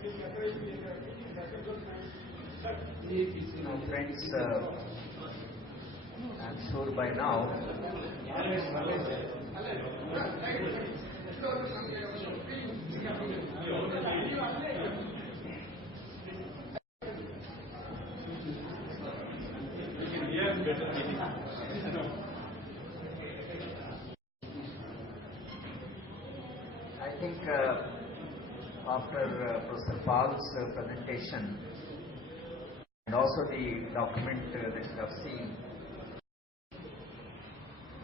Friends, I'm sure by now. I think after Professor Pal's presentation and also the document that you have seen,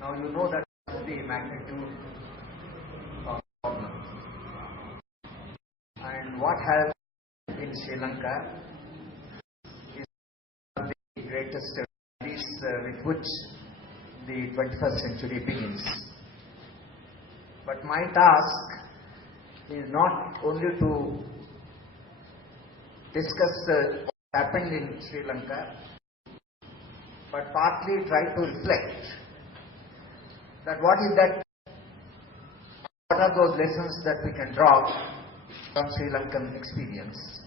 now you know that the magnitude of the problem and what has in Sri Lanka is one of the greatest studies with which the 21st century begins. But my task is not only to discuss what happened in Sri Lanka, but partly try to reflect that what are those lessons that we can draw from Sri Lankan experience.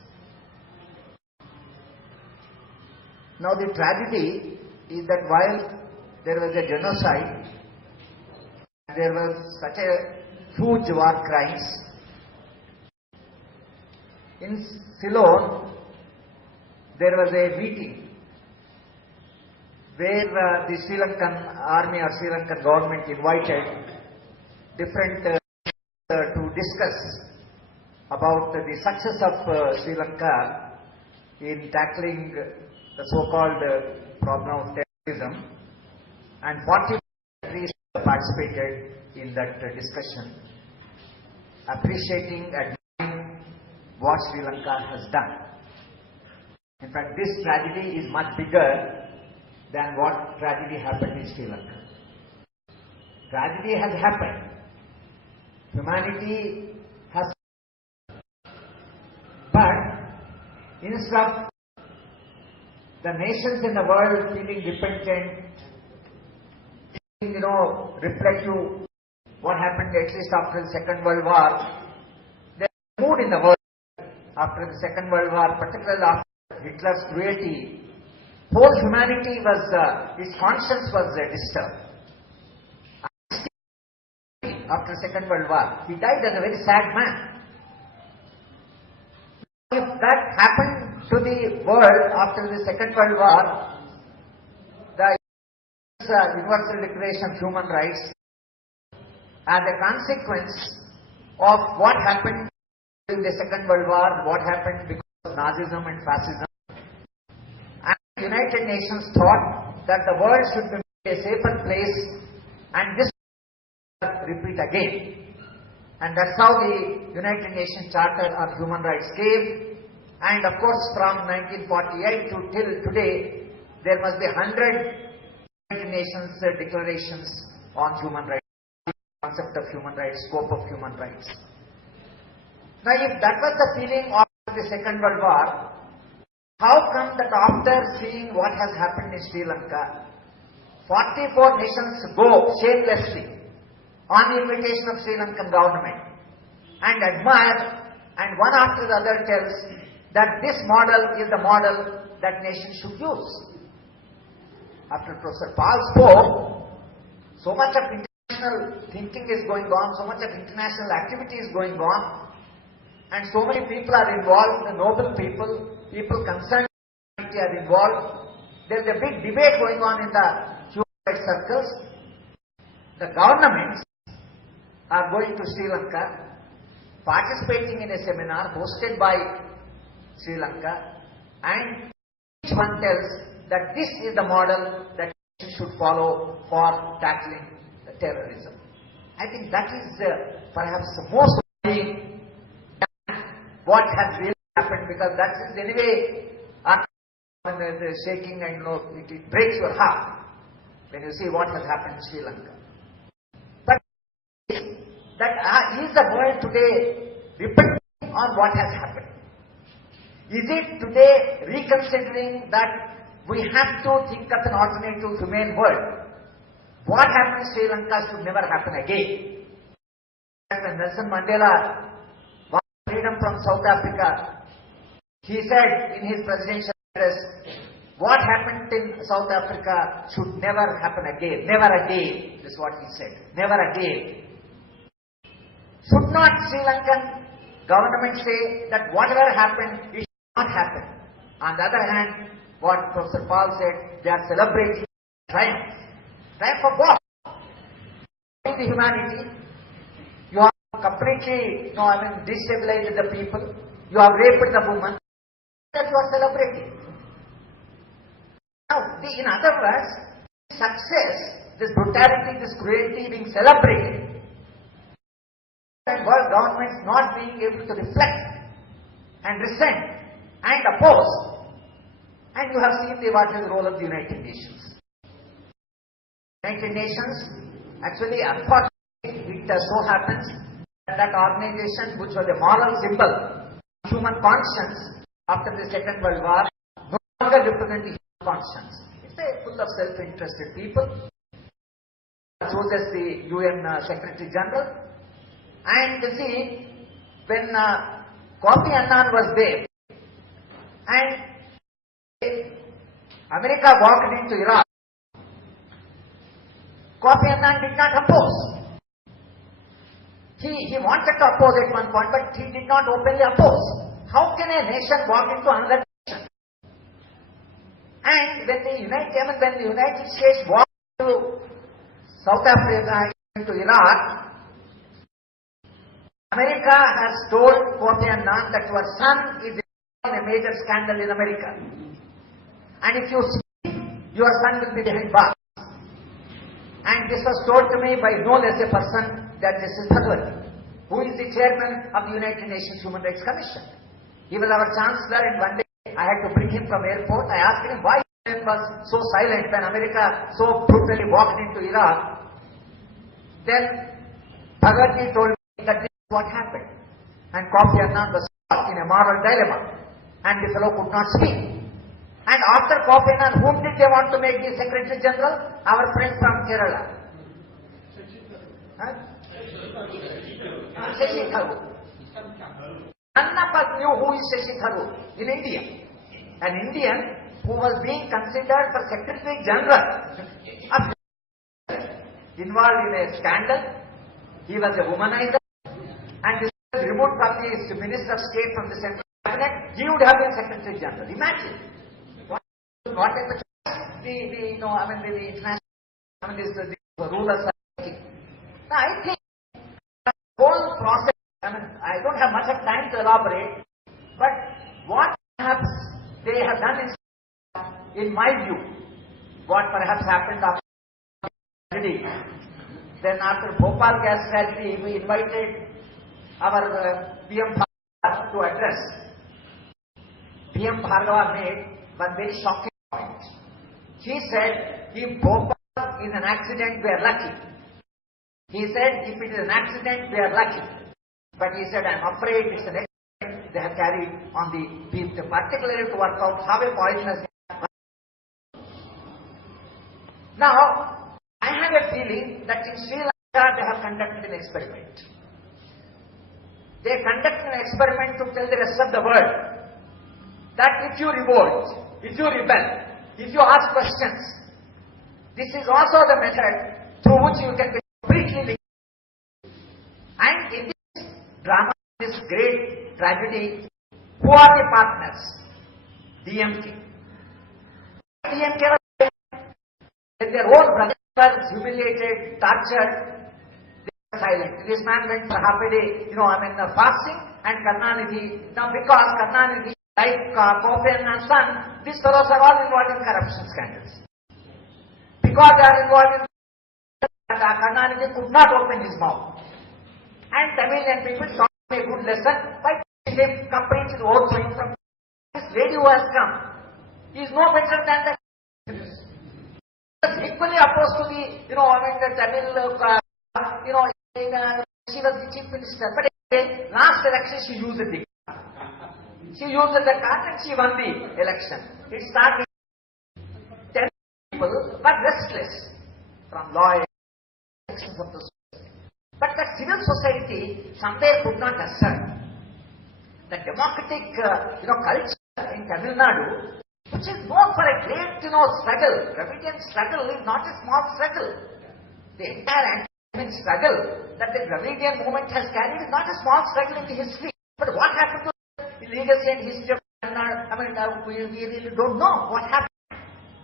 Now the tragedy is that while there was a genocide, there was such a huge war crimes, in Ceylon there was a meeting where the Sri Lankan army or Sri Lankan government invited different to discuss about the success of Sri Lanka in tackling the so-called problem of terrorism, and 40 countries participated in that discussion, appreciating and admiring what Sri Lanka has done. In fact, this tragedy is much bigger than what tragedy happened in Sri Lanka. Tragedy has happened. Humanity has, but instead of the nations in the world feeling repentant, reflective what happened at least after the Second World War, there was mood in the world after the Second World War, particularly after Hitler's cruelty. Whole humanity was, its conscience was disturbed. After the Second World War, he died as a very sad man. If that happened to the world after the Second World War, the Universal Declaration of Human Rights, as a consequence of what happened during the Second World War, what happened because of Nazism and fascism, and the United Nations thought that the world should be a safer place, and this will repeat again. And that's how the United Nations Charter on Human Rights came. And of course, from 1948 to till today, there must be 100 United Nations declarations on human rights, concept of human rights, scope of human rights. Now, if that was the feeling after the Second World War, how come that after seeing what has happened in Sri Lanka, 44 nations go shamelessly on the invitation of Sri Lankan government and admire, and one after the other tells that this model is the model that nations should use. After Professor Pal spoke, so much of international thinking is going on, so much of international activity is going on, and so many people are involved, the noble people, people concerned are involved. There is a big debate going on in the human rights circles. The governments are going to Sri Lanka, participating in a seminar hosted by Sri Lanka, and each one tells that this is the model that we should follow for tackling the terrorism. I think that is perhaps the most worrying what has really happened, because that is anyway shaking, and it breaks your heart when you see what has happened in Sri Lanka. But that is the world today repenting on what has happened? Is it today reconsidering that we have to think of an alternative humane world? What happened in Sri Lanka should never happen again. When Nelson Mandela wanted freedom from South Africa, he said in his presidential address, what happened in South Africa should never happen again. Never again, is what he said. Never again. Should not Sri Lankan government say that whatever happened, it should not happen. On the other hand, what Professor Paul said, they are celebrating triumph. Triumph of what? The humanity. You have completely, destabilized the people. You have raped the woman. That you are celebrating. Now, in other words, success, this brutality, this cruelty being celebrated, and world governments not being able to reflect and resent and oppose, and you have seen what is the role of the United Nations. United Nations, actually, unfortunately, it so happens that organization, which was a moral symbol of human conscience after the Second World War, no longer represent the human conscience. It's full of self-interested people. Chooses the UN Secretary General. And you see, when Kofi Annan was there, and America walked into Iraq, Kofi Annan did not oppose. He wanted to oppose at one point, but he did not openly oppose. How can a nation walk into another nation? And when the United States walked to South Africa, into Iraq, America has told Kofi Annan that your son is in a major scandal in America. And if you speak, your son will be behind bars. And this was told to me by no less a person than Justice Bhagwati, who is the chairman of the United Nations Human Rights Commission. He was our chancellor, and one day I had to bring him from airport. I asked him why he was so silent when America so brutally walked into Iraq. Then Bhagwati told me that this is what happened. And Kofi Annan was caught in a moral dilemma, and the fellow could not speak. And after Kofi Annan, whom did they want to make the Secretary General? Our friend from Kerala. Shashi Tharoor. None of us knew who is Shashi Tharoor in India. An Indian who was being considered for Secretary General, involved in a scandal. He was a womanizer, and this was removed from the Minister of State from the Central Cabinet. He would have been Secretary General. Imagine what is the international, the rulers are making. Now, I think the whole process, I don't have much of time to elaborate, but what perhaps they have done is, in my view, what perhaps happened after tragedy. Then after Bhopal gas tragedy, we invited our PM Bhargava to address. PM Bhargava made one very shocking point. He said, if Bhopal is an accident, we are lucky. He said, if it is an accident, we are lucky. But he said, I am afraid it's an accident they have carried on the people, particularly to work out how a poisonous. Now, I have a feeling that in Sri Lanka they have conducted an experiment. They conducted an experiment to tell the rest of the world that if you revolt, if you rebel, if you ask questions, this is also the method through which you can be completely linked. And in this drama, this great tragedy, who are the partners? DMK. DMK was their own brothers were humiliated, tortured, they were silent. This man went for half a day, fasting, and Karnanidhi. Now because Karnanidhi, like Kofi Annan's son, these fellows are all involved in corruption scandals. Because they are involved in Karnanidhi could not open his mouth. And Tamilian people taught him a good lesson by teaching him completely overthrowing from this lady who has come. He is no better than the equally opposed to the, the Tamil, she was the chief minister. But anyway, last election she used the card. She used the card and she won the election. It started 10 people, but restless from law sections of the society. But that civil society somewhere could not assert. The democratic, culture in Tamil Nadu, which is known for a great, struggle. Dravidian struggle is not a small struggle. The entire anti-Brahmin struggle that the Dravidian movement has carried is not a small struggle in the history. But what happened to the legacy and history of Tamil Nadu? We really don't know what happened.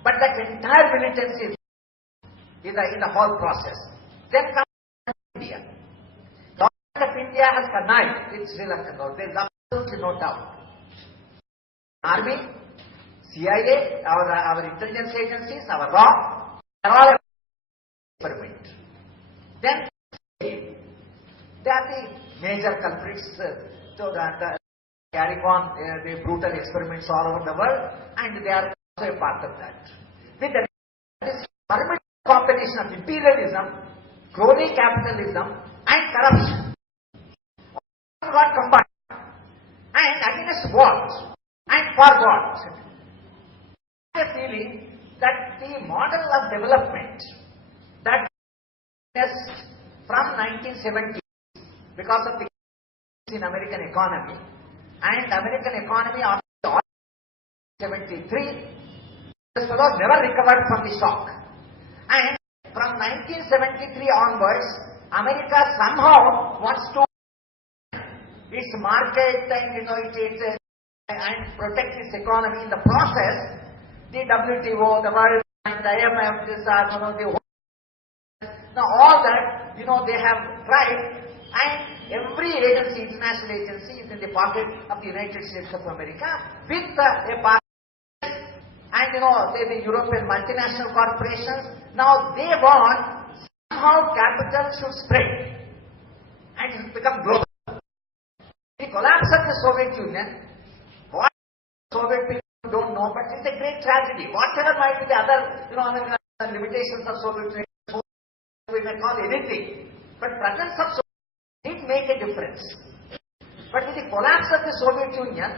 But that entire militancy is the whole process. Then comes India. The government of India has connived with Sri Lankan. There is absolutely no doubt. Army, CIA, our intelligence agencies, our law, are all experiment. Then they are the major culprits to carrying on the brutal experiments all over the world, and they are also a part of that. With this permanent combination of imperialism, crony capitalism, and corruption, all got combined. And against what? And for what? I have a feeling that the model of development that from 1970, because of the in American economy, and American economy after 1973, this fellow never recovered from the shock. And from 1973 onwards, America somehow wants to its market and and protect its economy. In the process, the WTO, the World Bank, the IMF, the now all that, they have tried, and every agency, international agency, is in the pocket of the United States of America with a partner. And the European multinational corporations, now they want somehow capital should spread and it become global. The collapse of the Soviet Union, what Soviet people don't know, but it's a great tragedy. Whatever might be the other, limitations of Soviet Union, we may call anything, but presence of Soviet Union did make a difference. But with the collapse of the Soviet Union,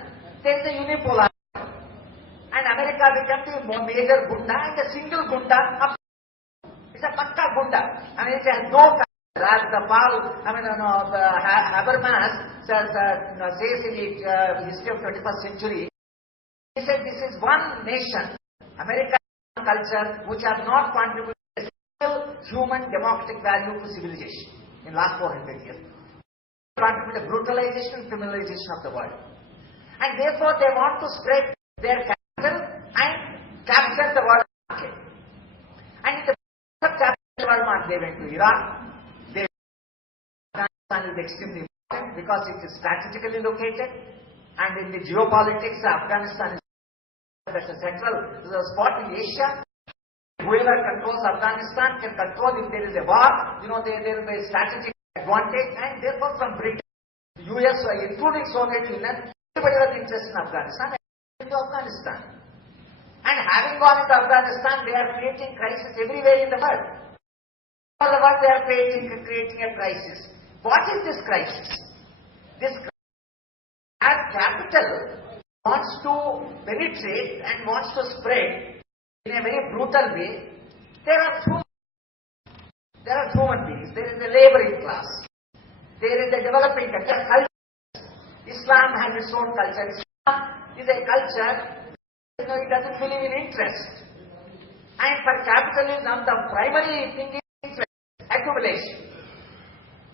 there is a unipolar, and America became the major gunda and a single gunda. It's a pakka gunda. It has no. As the Habermas says in the history of 21st century, he said this is one nation, American culture, which has not contributed a single human democratic value to civilization in last 400 years. Contributed brutalization and criminalization of the world. And therefore they want to spread their capital and capture the world market. And in the world market, they went to Iraq. Afghanistan is extremely important because it is strategically located, and in the geopolitics, Afghanistan is a central spot in Asia. Whoever controls Afghanistan can control if there is a war. There will be a strategic advantage, and therefore from Britain, US, including Soviet Union, everybody was interested in Afghanistan and into Afghanistan. And having gone into Afghanistan, they are creating crisis everywhere in the world. All the world they are creating a crisis. What is this crisis? This as capital wants to penetrate and wants to spread in a very brutal way. There are human beings. There is a laboring class. There is a developing culture. Islam has its own culture. Islam is a culture, it doesn't believe in interest. And for capitalism, the primary thing is interest, accumulation.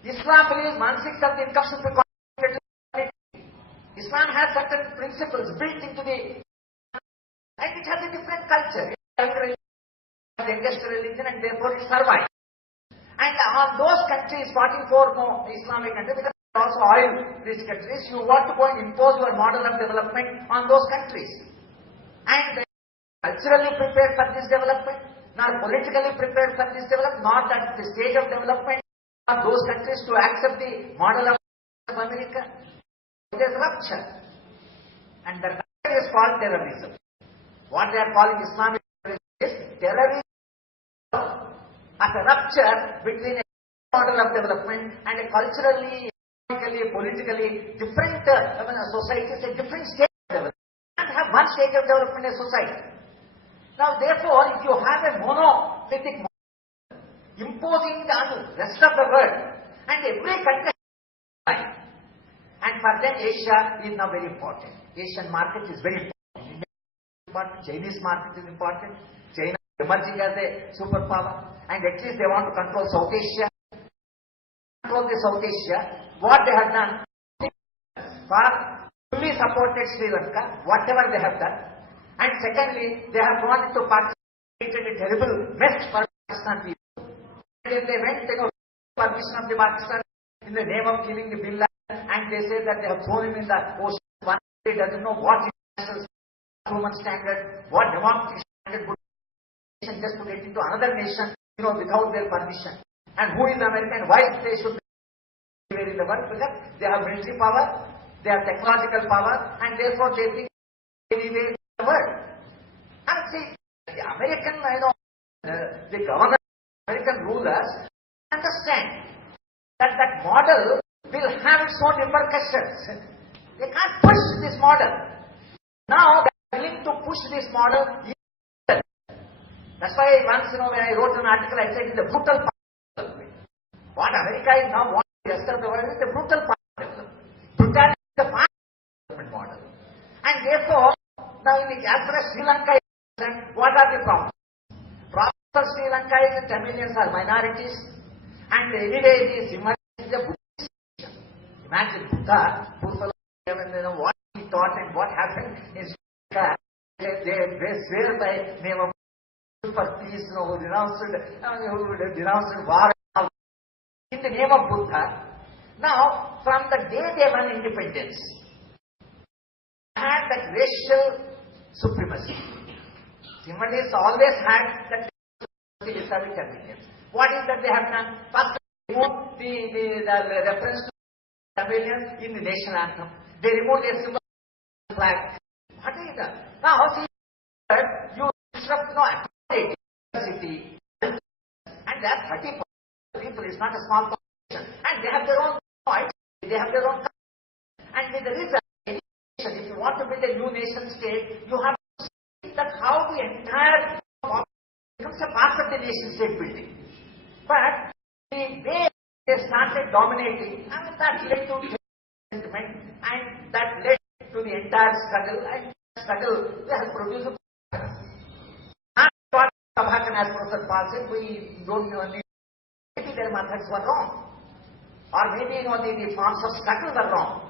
Islam believes 1/6 of the income should be contributed to humanity. Islam has certain principles built into the, and it has a different culture. It has the industrial religion, and therefore it survives. And on those countries, 44 more Islamic countries, because also oil-rich countries, you want to go and impose your model of development on those countries. And they are culturally prepared for this development, not politically prepared for this development, not at the stage of development of those countries to accept the model of America. There is rupture. And the rupture is called terrorism. What they are calling Islamic terrorism is terrorism as a rupture between a model of development and a culturally, economically, politically different society, a different stage of development. You can't have one stage of development in a society. Now therefore, if you have a monolithic model, imposing on the rest of the world, and every country, And for them, Asia is now very important. Asian market is very important. Chinese market is important. China is emerging as a superpower. And at least they want to control South Asia. Control the South Asia. What they have done, for fully supported Sri Lanka, whatever they have done. And secondly, they have gone into participated a terrible mess for Pakistan people. And if they went, permission of the Pakistan in the name of killing the Bin Laden, and they say that they have thrown him in the ocean. One day doesn't know what international human standard, what democratic standard would be just to get into another nation, without their permission. And who is American? Why they should be anywhere in the world? Because they have military power, they have technological power, and therefore they think anywhere in the world. And see, the American, the government, American rulers understand that that model will have its own repercussions. They can't push this model. Now they are willing to push this model. That's why once, when I wrote an article, I said it's the brutal part of development. What America is now wanting the rest of the world is the brutal part of development. Brutality is the part of the development model. And therefore, now as far as Sri Lanka is concerned, what are the problems? Problems for Sri Lanka is that Tamilians are minorities, and anyway the Simha is a Buddhist nation. Imagine Buddha, what he thought and what happened in Sri Lanka. They swear by name of for peace, who denounced war in the name of Buddha. Now, from the day they won independence, had that racial supremacy. Simhalese always had that vis-a-vis Tamilians. What is that they have done? First, they removed the reference to Tamilians in the national anthem. They removed the symbol flag. What is that? Now, see, you disrupt diversity, and they have 30% people. It's not a small population, and they have their own voice. They have their own. And with the result, if you want to build a new nation state, you have to see that how the entire population becomes a part of the nation state building. But the way they started dominating, and that led to sentiment, and that led to the entire struggle, and struggle they have produced a Prabhakaran, as Professor Paul said, we don't know, maybe their methods were wrong, or maybe the forms of struggle were wrong.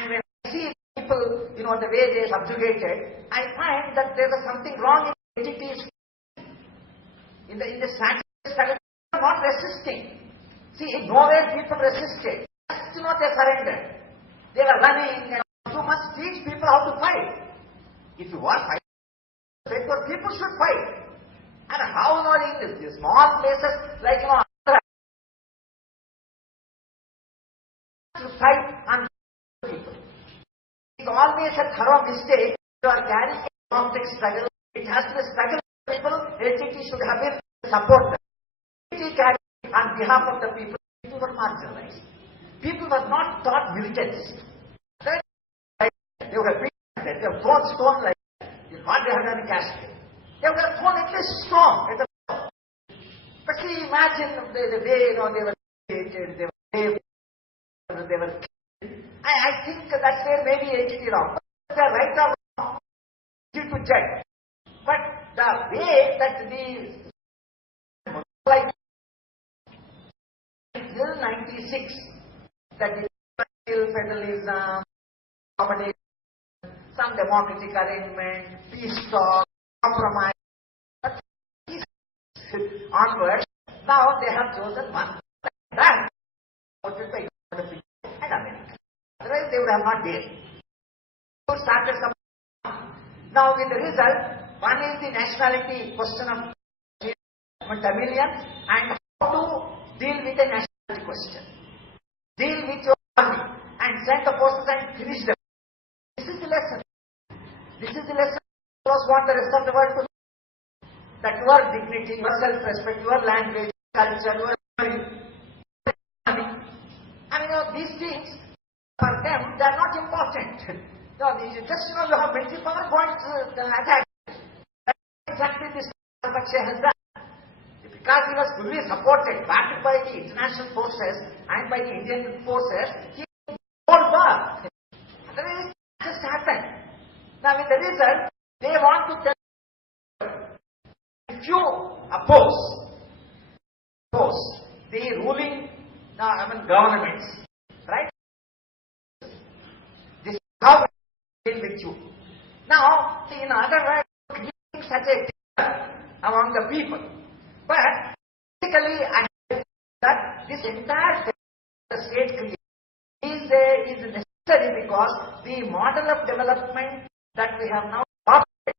And when I see people, the way they subjugated, I find that there was something wrong in entities. In the strategic struggle, they were not resisting. See, nowhere people resisted. Just, they surrendered. They were running. You must teach people how to fight. If you want fight, people should fight. And how in these small places like to fight on people. It's always a thorough mistake. You are carrying a complex struggle. It has to be a struggle for people. Entity should have been support them. Entity carried on behalf of the people. People were marginalized. People were not taught militants. They were beaten. They were thrown stone like that. What they have done in Kashmir. They were thrown at least strong. But see, imagine the way they were hated, they were killed. I think that's where maybe entity wrong. But they are right or wrong, due to judge. But the way that the like till 96, that the federalism, accommodation, some democratic arrangement, peace talk, compromise, but onwards, now they have chosen one that voted by Europe and America. Otherwise, they would have not dared. So started some. Now, with the result, one is the nationality question of Tamilian, and how to deal with the nationality question. Deal with your army and send the forces and finish them. This is the lesson. This is the lesson. Want the rest of the world to know that your dignity, your self-respect, your language, culture, your these things for them they are not important. You have military power, go and attack. That's exactly this Rajapaksa has done. Because he was fully supported, backed by the international forces and by the Indian forces, he won the whole war. war. Otherwise, it just happened. Now, with the result, they want to tell, if you oppose the ruling governments, right? This is how we deal with you. Now, see, in other words, creating such a terror among the people. But basically, I think that this entire the state creation is necessary because the model of development that we have now adopted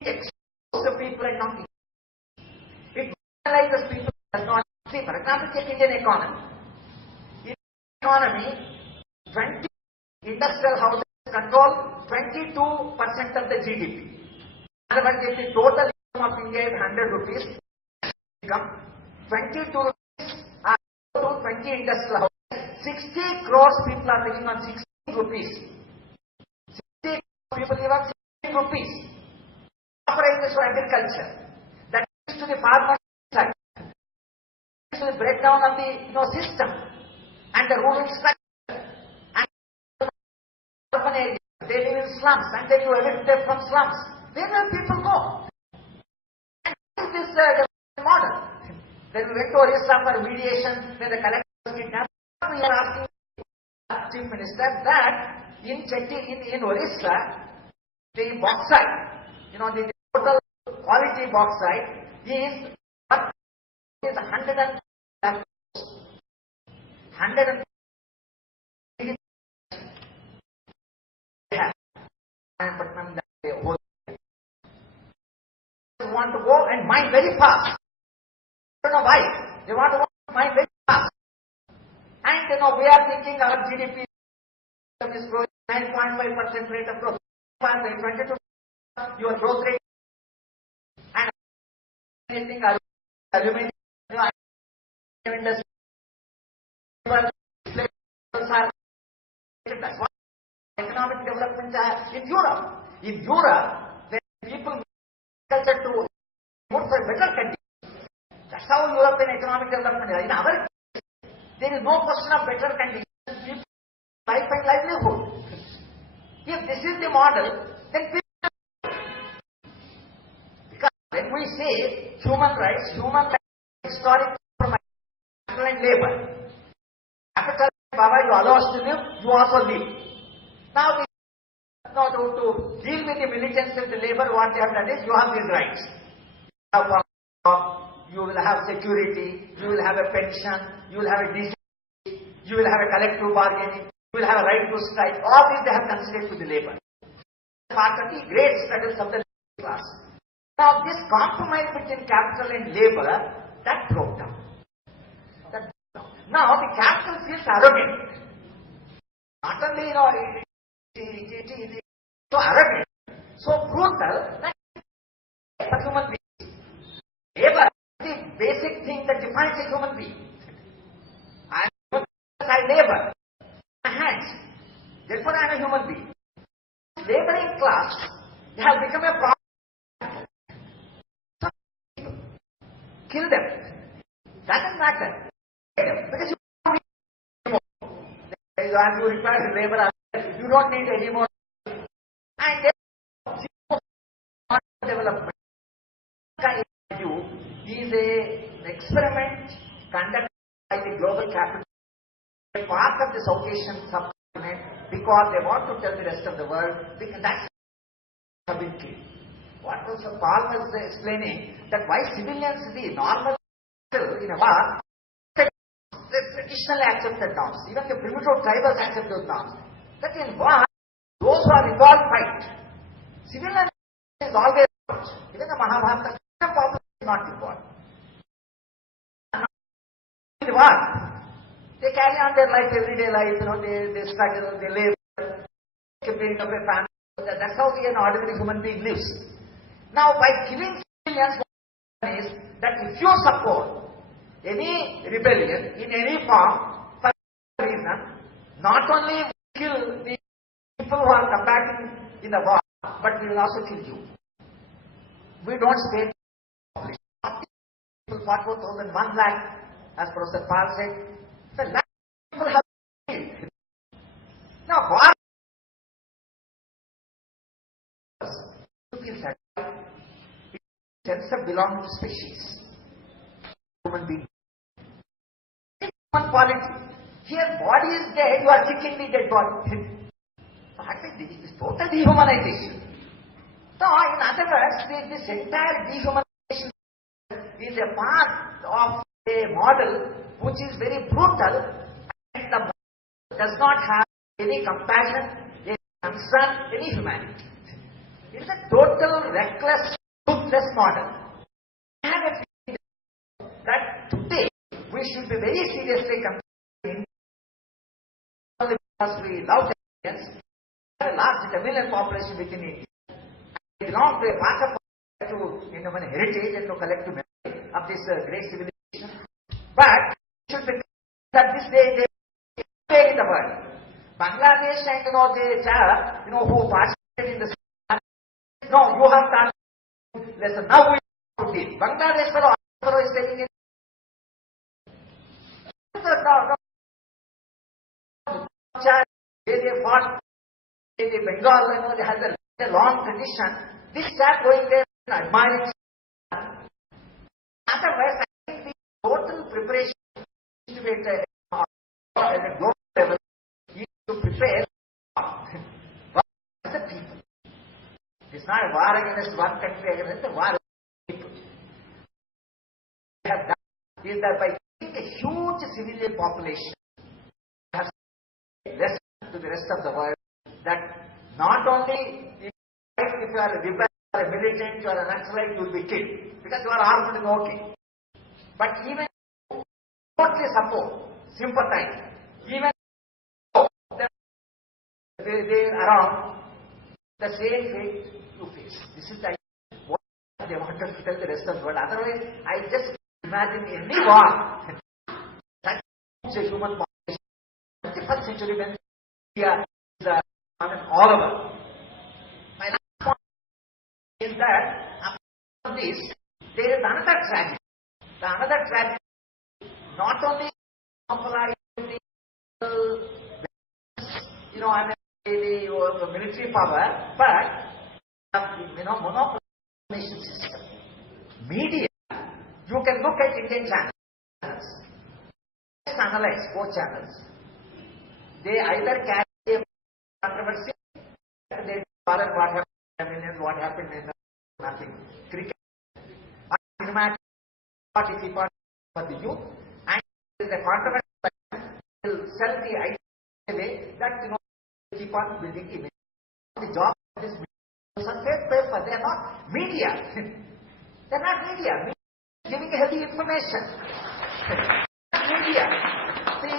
exposes the people and not people. It marginalizes people. Does not see. For example, take Indian economy. In economy, 20 industrial houses control 22% of the GDP. In other words, if the total income of India is 100 rupees, income 22 rupees are to 20 industrial houses. 60 crores people are living on 16 rupees. 60 crores people live on 16 rupees. Prices for agriculture. That is to the farmer side. To the breakdown of the system and the rural structure. And urban areas, they live in slums, and then you evict them from slums. Where will people go? And this is the model. Then we went to Orissa for mediation, then the collector kidnapped. We are asking the Chief Minister that in Orissa, the bauxite, the total quality bauxite is 100 and they want to go and mine very fast. I don't know why. They want to mine very fast. And we are thinking our GDP is growing 9.5% rate of growth. 22 your growth rate. And anything aluminum industry. That's what economic development in Europe. In Europe, when people culture to move for better conditions. That's how European economic development is. In our case, there is no question of better conditions. People life and livelihood. If this is the model, then people, because when we say human rights historic compromise, capital and labor. Capital, Baba, you allow us to live, you also live. Now, to deal with the militants of the labor, what they have done is, you have these rights. You will have security, you will have a pension, you will have a decent, you will have a collective bargaining, you will have a right to strike. All these they have considered to the labor. Part of the great struggles of the labor class. Now, this compromise between capital and labor, that broke down. Now, the capital feels arrogant. Not only, it is so arrogant, so brutal, that a human being. Labor is the basic thing that defines a human being. I labor. My hands. Therefore, I am a human being. Laboring class, they have become a problem. Kill them. Doesn't matter. Because you require labor, you don't need any more. And then development is an experiment conducted by the global capital, part of the South Asian subcontinent, because they want to tell the rest of the world, because that's have been killed. What was Paul was explaining, that why civilians, the normal in a war, the traditionally accepted norms. Even the primitive tribals accept those norms. That in war, those who are involved fight. Civilian is always involved. Even the Mahabharata, the population is not involved. In the war, they carry on their life, everyday life, they struggle, they live, building up a family. That's how an ordinary human being lives. Now, by killing civilians, is that if you support any rebellion in any form, for some reason, not only kill the people who are combating in the war, but we will also kill you. We don't spare people, 44,000, 1 lakh, as Professor Paul said. The lakh people have killed. war. You feel satisfied. Sense of belonging to species. Human being. It's one quality. Here, body is dead, you are kicking the dead body. This is total dehumanization. So, in other words, this entire dehumanization is a part of a model which is very brutal and the model does not have any compassion, any concern, any humanity. It is a total reckless, ruthless model. I have a feeling that today we should be very seriously comparing because we love Indians. We have a large Tamilian population within India. We belong to a part of heritage and to collective memory of this great civilization. But it should be that this day they are in the world. Bangladesh and they who participated in the no, you have done lesson. Now we have to deal. Bangladesh fellow is telling it. They fought in the Bengal, they had a long tradition. This chap going there and admiring. Otherwise, I think the total preparation to be at a global level is to prepare for the people. It's not a war against one country, against a war against people. What we have done is that by giving a huge civilian population, we have lesson to the rest of the world that not only if you are a rebel or a militant or a Naxalite, you will be killed because you are armed and okay. But even totally support, sympathize, even they around the same fate you face. This is what they wanted to tell the rest of the world. Otherwise, I just imagine any war that is a human population. 21st century when India is all over. My last point is that after this, there is another tragedy. The another tragedy, not only monopolizing the military power, but monopolization system. Media, you can look at Indian channels. Just analyze both channels. They either carry a controversy, they bother what happened in nothing. Cricket, cinematic, party for the youth, and there is a controversy will sell the idea that keep on building image. The job of this paper, they are not media. They are not media. Media is giving healthy information. Media. See,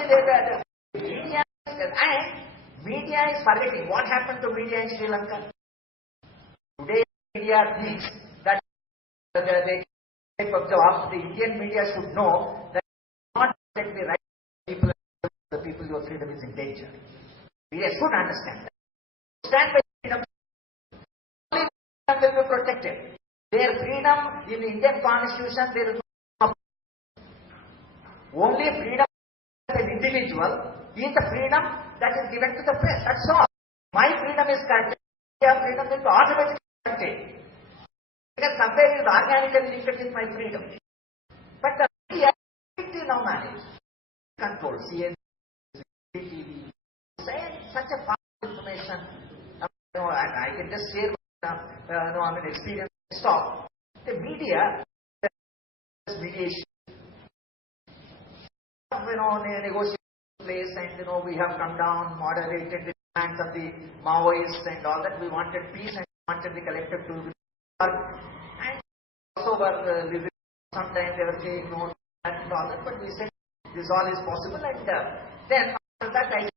media is forgetting. What happened to media in Sri Lanka? Today, media thinks that they take up jobs. The Indian media should know that not protect the right people, the people your freedom is in danger. Media should understand that. Stand by freedom. Only freedom will be protected. Their freedom in the Indian Constitution, there is no only freedom as an individual is the freedom that is given to the press. That's all. My freedom is curtailed. Your freedom will be automatically curtailed. Because somewhere it is organically linked with my freedom. But the media is now managed. Control, CNN, TV, such a fast information. I can just share experience. Stop. The media, mediation. Negotiation place, and we have come down, moderated the demands of the Maoists and all that. We wanted peace and wanted the collective to work. And also were living. Sometimes they were saying no and all that, but we said this all is possible. And then after that, I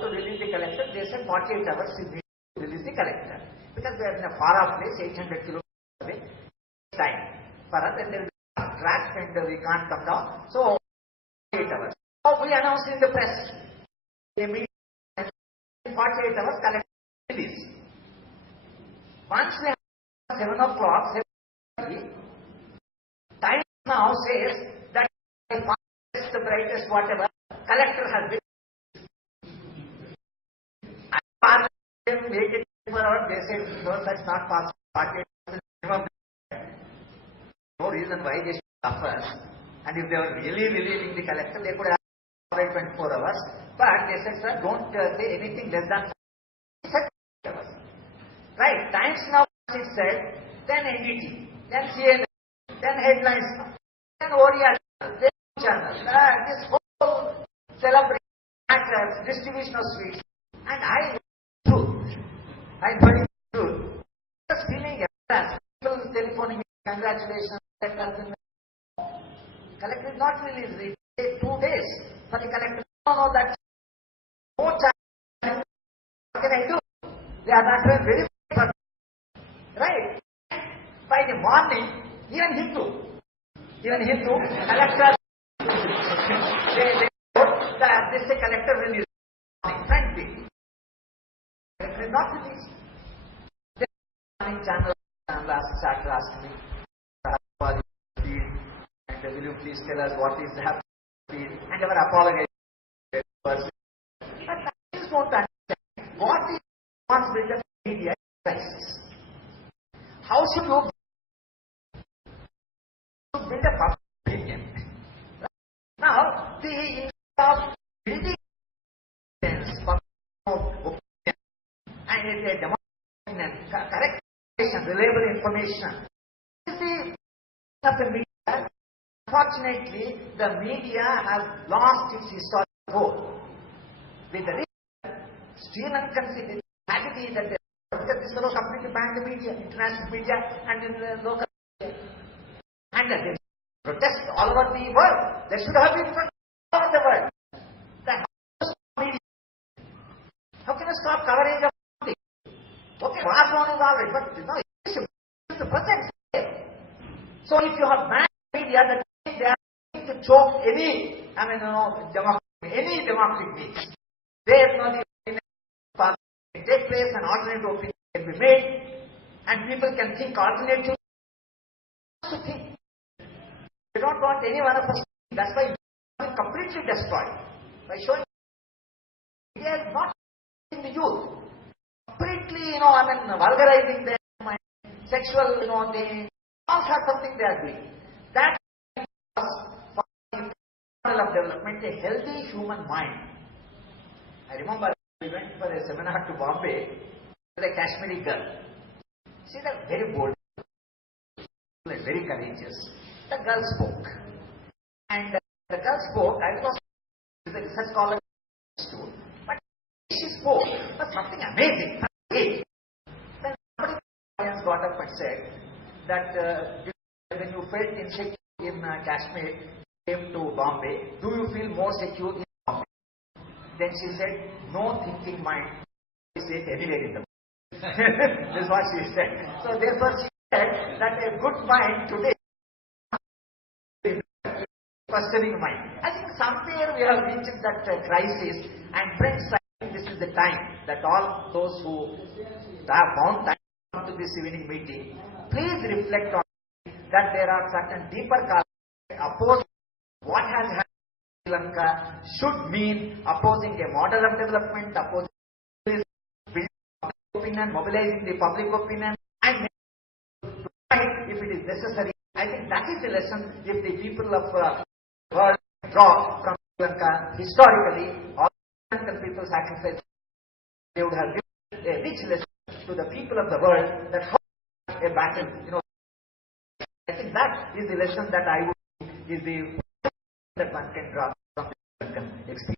to release the collector. They said 48 hours to release the collector because they are in a far off place, 800 kilometers away. Time for us, and there is a crash, and we can't come down. So 48 hours. So we announced in the press. They meet in 48 hours collector release. Once we have 7 o'clock, 7:30, time now says that the brightest whatever collector has been. make it 24 hours, they say, no, that's not possible. 48 hours is minimum. No reason why they should suffer. And if they were really relieving the collector, they could have 24 hours. But they said, sir, don't say anything less than 48 hours. Right? Times Now it said, then NDT, then CNN, then Headlines, then Oriental, then Channel, this whole celebration, distribution of sweets. And I know the truth. Just feeling embarrassed. People telephoning me, congratulations, collector is not released. It takes 2 days for the collector. No, that no time. What can I do? They are not very right. By the morning, even Hindu, collector, they wrote that this collector will release morning. Collector is not released. The morning channel started asking me, and will you please tell us what is happening? And they were apologizing. But I just don't understand what is the responsibility of the media crisis. How should you build a public opinion? Now, the of building public opinion and a democracy, correct information, reliable information is the of the media. Unfortunately, the media has lost its historical role. With the reason, Sri Lankan tragedy that because this fellow completely banned the media, international media and in the local media. And they protest all over the world. There should have been from all over the world. Media. How can you stop coverage of something? Okay, war zone is all right, but no, it's the present. So if you have banned media, that means they are going to choke any democratic means. There is no take place, an alternative opinion can be made, and people can think alternatively. To think. They don't want any one of us. That's why we are completely destroyed by showing they are not in the youth. Completely, vulgarizing them, sexual, they all sorts of things they are doing. That was for the model of development, a healthy human mind. I remember we went for a seminar to Bombay with a Kashmiri girl. She was very bold, very courageous. The girl spoke. And the girl spoke, I was a research scholar, but she spoke. It was something amazing. Then somebody got up and said that when you felt insecure in Kashmir, came to Bombay, do you feel more secure in Bombay? Then she said, no thinking mind is safe anywhere in the world. This is what she said. So therefore she said that a good mind today is questioning mind. I think somewhere we have reached that crisis, and friends, I think this is the time that all those who have found time to come to this evening meeting, please reflect on that there are certain deeper causes opposing what has happened. Sri Lanka should mean opposing a model of development, opposing building public opinion, mobilizing the public opinion, and if it is necessary. I think that is the lesson if the people of the world draw from Sri Lanka. Historically, all Sri Lankan people sacrificed. They would have given a rich lesson to the people of the world that how a battle, I think that is the lesson that I would is the that one can draw from the experience.